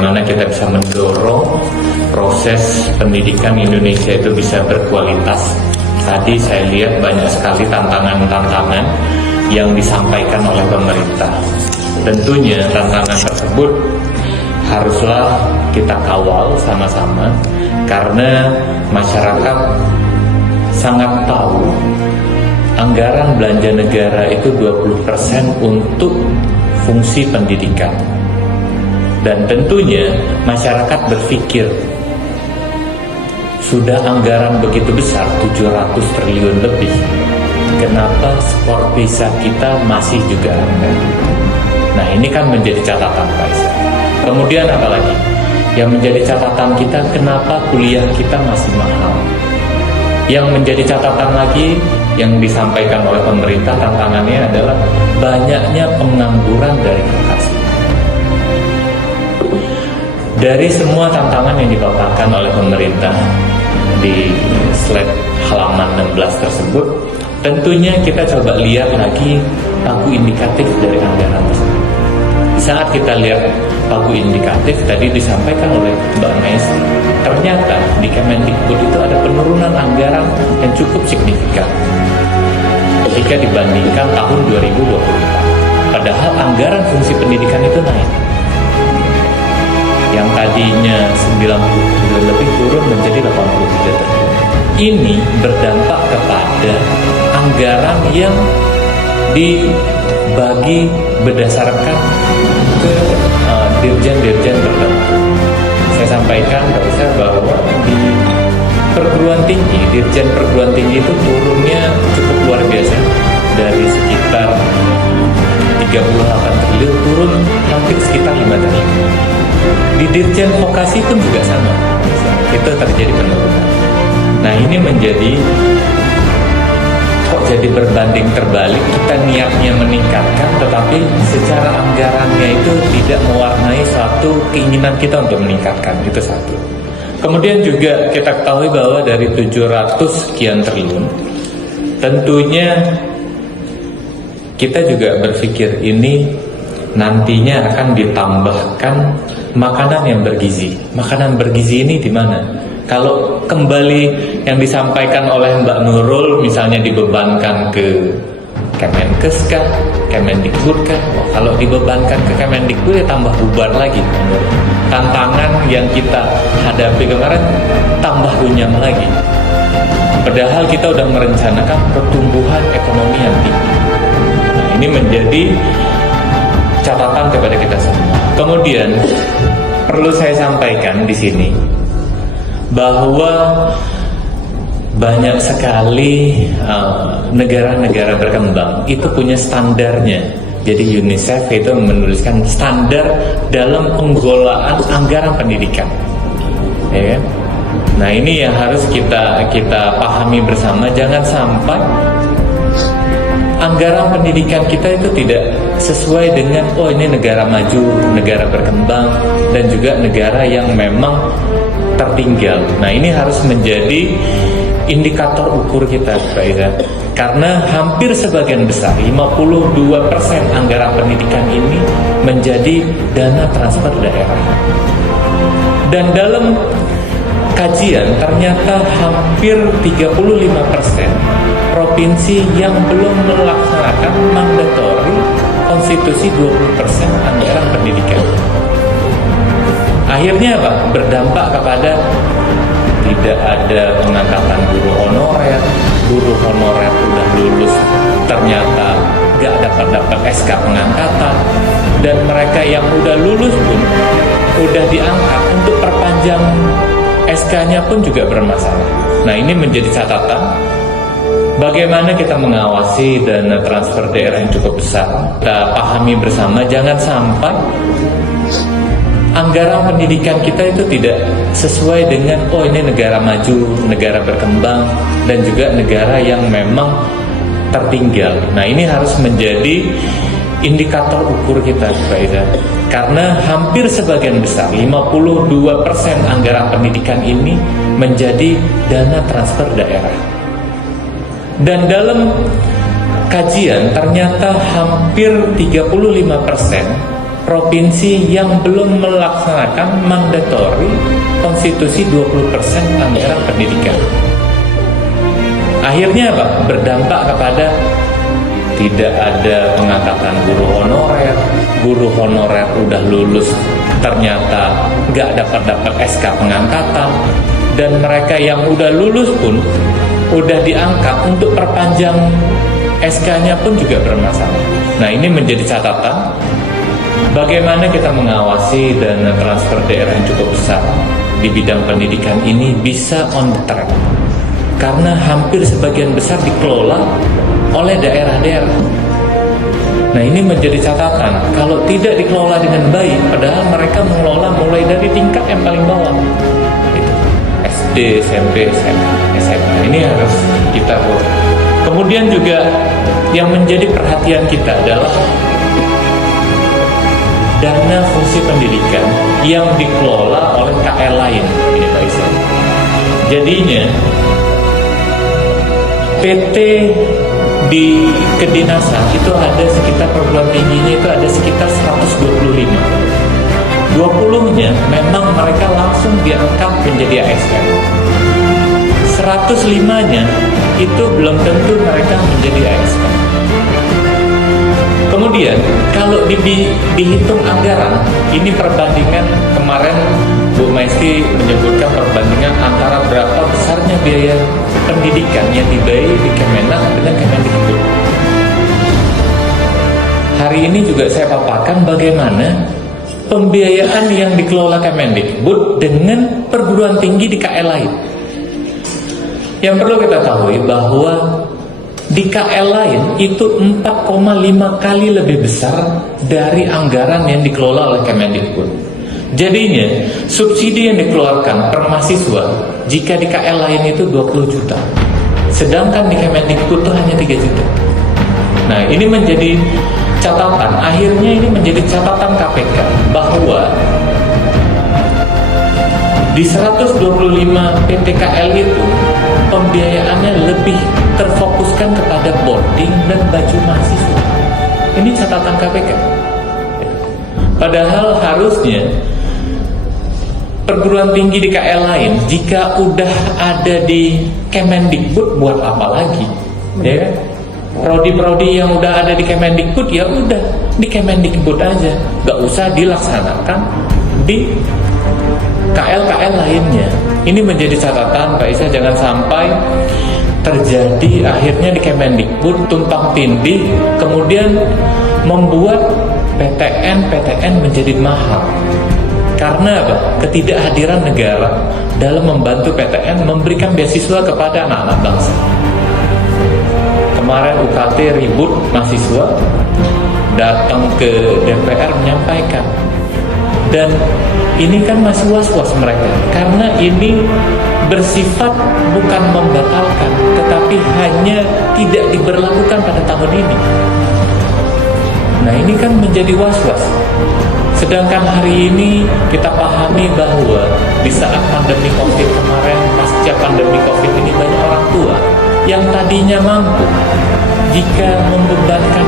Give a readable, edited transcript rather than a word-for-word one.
Bagaimana kita bisa mendorong proses pendidikan Indonesia itu bisa berkualitas. Tadi saya lihat banyak sekali tantangan-tantangan yang disampaikan oleh pemerintah. Tentunya tantangan tersebut haruslah kita kawal sama-sama, karena masyarakat sangat tahu anggaran belanja negara itu 20% untuk fungsi pendidikan. Dan tentunya masyarakat berpikir, sudah anggaran begitu besar, 700 triliun lebih, kenapa skor PISA kita masih juga rendah? Nah, ini kan menjadi catatan Pak Isa. Kemudian apa lagi? Yang menjadi catatan kita, kenapa kuliah kita masih mahal? Yang menjadi catatan lagi, yang disampaikan oleh pemerintah, tantangannya adalah banyaknya pengangguran dari vokasi. Dari semua tantangan yang dipaparkan oleh pemerintah di slide halaman 16 tersebut, tentunya kita coba lihat lagi pagu indikatif dari anggaran tersebut. Saat kita lihat pagu indikatif tadi disampaikan oleh Mbak Maisy, ternyata di Kemendikbud itu ada penurunan anggaran yang cukup signifikan jika dibandingkan tahun 2024. Padahal anggaran fungsi pendidikan itu naik. Yang tadinya 90 triliun lebih turun menjadi 83 triliun. Ini berdampak kepada anggaran yang dibagi berdasarkan ke dirjen-dirjen tertentu. Saya sampaikan bahwa di perguruan tinggi, dirjen perguruan tinggi itu turunnya cukup luar biasa, dari sekitar 38 triliun turun hampir sekitar 5 triliun. Di dirjen vokasi pun juga sama, itu terjadi penurunan. Nah, ini menjadi kok jadi berbanding terbalik, kita niatnya meningkatkan tetapi secara anggarannya itu tidak mewarnai suatu keinginan kita untuk meningkatkan, itu satu. Kemudian juga kita ketahui bahwa dari 700 sekian triliun, tentunya kita juga berpikir ini nantinya akan ditambahkan makanan yang bergizi. Makanan bergizi ini di mana? Kalau kembali yang disampaikan oleh Mbak Nurul, misalnya dibebankan ke Kemenkes kah, Kemendikbud kah? Oh, kalau dibebankan ke Kemendikbud ya tambah bubar lagi. Tantangan yang kita hadapi kemarin tambah runyam lagi. Padahal kita udah merencanakan pertumbuhan ekonomi yang tinggi. Nah, ini menjadi catatan kepada kita semua. Kemudian perlu saya sampaikan di sini bahwa banyak sekali negara-negara berkembang itu punya standarnya. Jadi UNICEF itu menuliskan standar dalam penggolaan anggaran pendidikan, ya kan? Nah, ini yang harus kita pahami bersama. Jangan sampai anggaran pendidikan kita itu tidak sesuai dengan ini negara maju, negara berkembang, dan juga negara yang memang tertinggal. Nah, ini harus menjadi indikator ukur kita, Pak Iza. Karena hampir sebagian besar, 52% anggaran pendidikan ini menjadi dana transfer daerah. Dan dalam kajian ternyata hampir 35% provinsi yang belum melaksanakan mandatori konstitusi 20% anggaran pendidikan. Akhirnya apa? Berdampak kepada tidak ada pengangkatan guru honorer udah lulus ternyata gak dapat SK pengangkatan, dan mereka yang udah lulus pun udah diangkat untuk perpanjang SK-nya pun juga bermasalah. Nah, ini menjadi catatan. Bagaimana kita mengawasi dana transfer daerah yang cukup besar? Kita pahami bersama, jangan sampai anggaran pendidikan kita itu tidak sesuai dengan ini negara maju, negara berkembang, dan juga negara yang memang tertinggal. Nah, ini harus menjadi indikator ukur kita, Pak Iza. Karena hampir sebagian besar, 52% anggaran pendidikan ini menjadi dana transfer daerah. Dan dalam kajian ternyata hampir 35% provinsi yang belum melaksanakan mandatori konstitusi 20% anggaran pendidikan. Akhirnya apa? Berdampak kepada tidak ada pengangkatan guru honorer udah lulus ternyata nggak dapat SK pengangkatan, dan mereka yang udah lulus pun udah diangkat untuk perpanjang SK-nya pun juga bermasalah. Nah, ini menjadi catatan bagaimana kita mengawasi dana transfer daerah yang cukup besar di bidang pendidikan ini bisa on the track, karena hampir sebagian besar dikelola oleh daerah-daerah. Nah, ini menjadi catatan kalau tidak dikelola dengan baik, padahal mereka mengelola mulai dari tingkat yang paling bawah, gitu. SD, SMP, SMA. Ini harus kita buat. Kemudian juga yang menjadi perhatian kita adalah dana fungsi pendidikan yang dikelola oleh KL lain, ini Pak Isa. Jadinya PT di kedinasan itu ada sekitar perguruan tingginya itu ada sekitar 125. 20-nya memang mereka langsung diangkat menjadi ASN. 105-nya itu belum tentu mereka menjadi ASN. Kemudian kalau dihitung anggaran, ini perbandingan kemarin Bu Maisti menyebutkan perbandingan antara berapa besarnya biaya pendidikan yang dibayar di Kemenak dengan Kemendikbud. Hari ini juga saya paparkan bagaimana pembiayaan yang dikelola Kemendikbud dengan perguruan tinggi di KL lain. Yang perlu kita tahu bahwa di KL lain itu 4,5 kali lebih besar dari anggaran yang dikelola oleh Kemendikbud. Jadinya subsidi yang dikeluarkan per mahasiswa jika di KL lain itu 20 juta, sedangkan di Kemendikbud itu hanya 3 juta. Nah, ini menjadi catatan, akhirnya ini menjadi catatan KPK bahwa di 125 PTKL itu pembiayaannya lebih terfokuskan kepada boarding dan baju mahasiswa. Ini catatan KPK. Padahal harusnya perguruan tinggi di KL lain jika udah ada di Kemendikbud buat apa lagi, ya kan? Prodi-prodi yang udah ada di Kemendikbud ya udah di Kemendikbud aja, nggak usah dilaksanakan di KL-KL lainnya. Ini menjadi catatan Pak Isa, jangan sampai terjadi akhirnya di Kemendikbud tumpang tindih, kemudian membuat PTN menjadi mahal. Karena apa? Ketidakhadiran negara dalam membantu PTN memberikan beasiswa kepada anak-anak bangsa. Kemarin UKT ribut, mahasiswa datang ke DPR menyampaikan, dan ini kan masih was-was mereka, karena ini bersifat bukan membatalkan, tetapi hanya tidak diberlakukan pada tahun ini. Nah, ini kan menjadi was-was. Sedangkan hari ini kita pahami bahwa di saat pandemi COVID kemarin, pasca pandemi COVID ini banyak orang tua yang tadinya mampu, jika membebankan